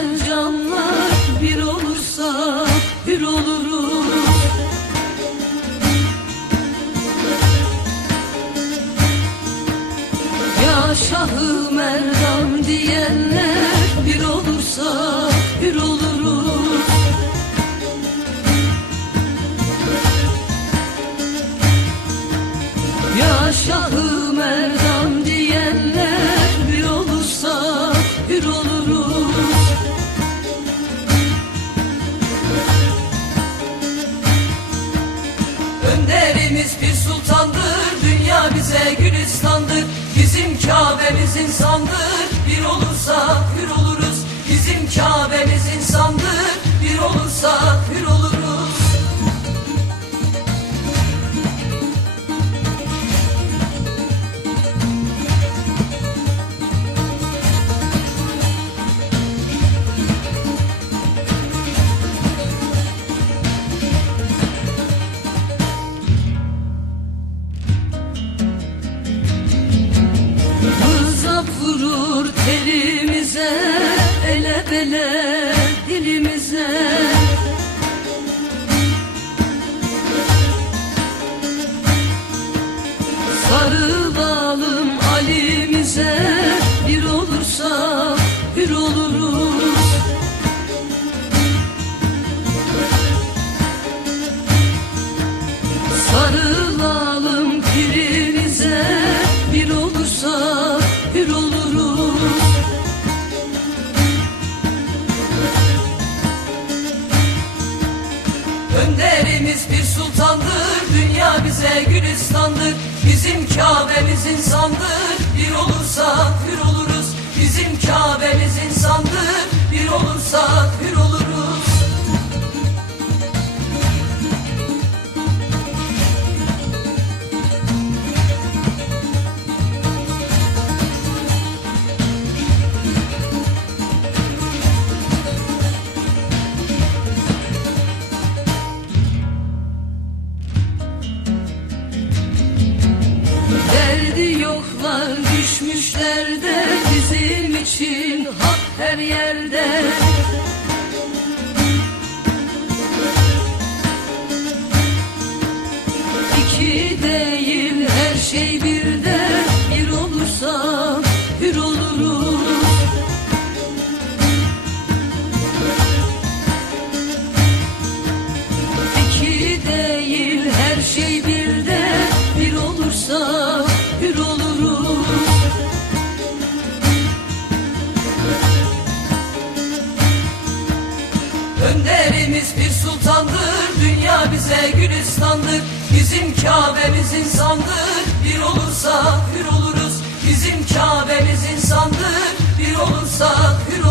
Canlar bir olursa bir oluruz. Ya Şahı Merdam diyenler bir olursa bir oluruz. Ya Şahı Merdam gülistandır. Bizim Kabe'miz insandır, bir olursa hür oluruz. Bizim Kabe'miz ele bele dilimize. Sarılalım alimize, bir olursa bir oluruz. Dünya düşmüşler de bizim için hak her yerde. Önderimiz bir sultandır, dünya bize gülistandır. Bizim Kabe'miz insandır, bir olursa hür oluruz. Bizim Kabe'miz insandır, bir olursa hür oluruz.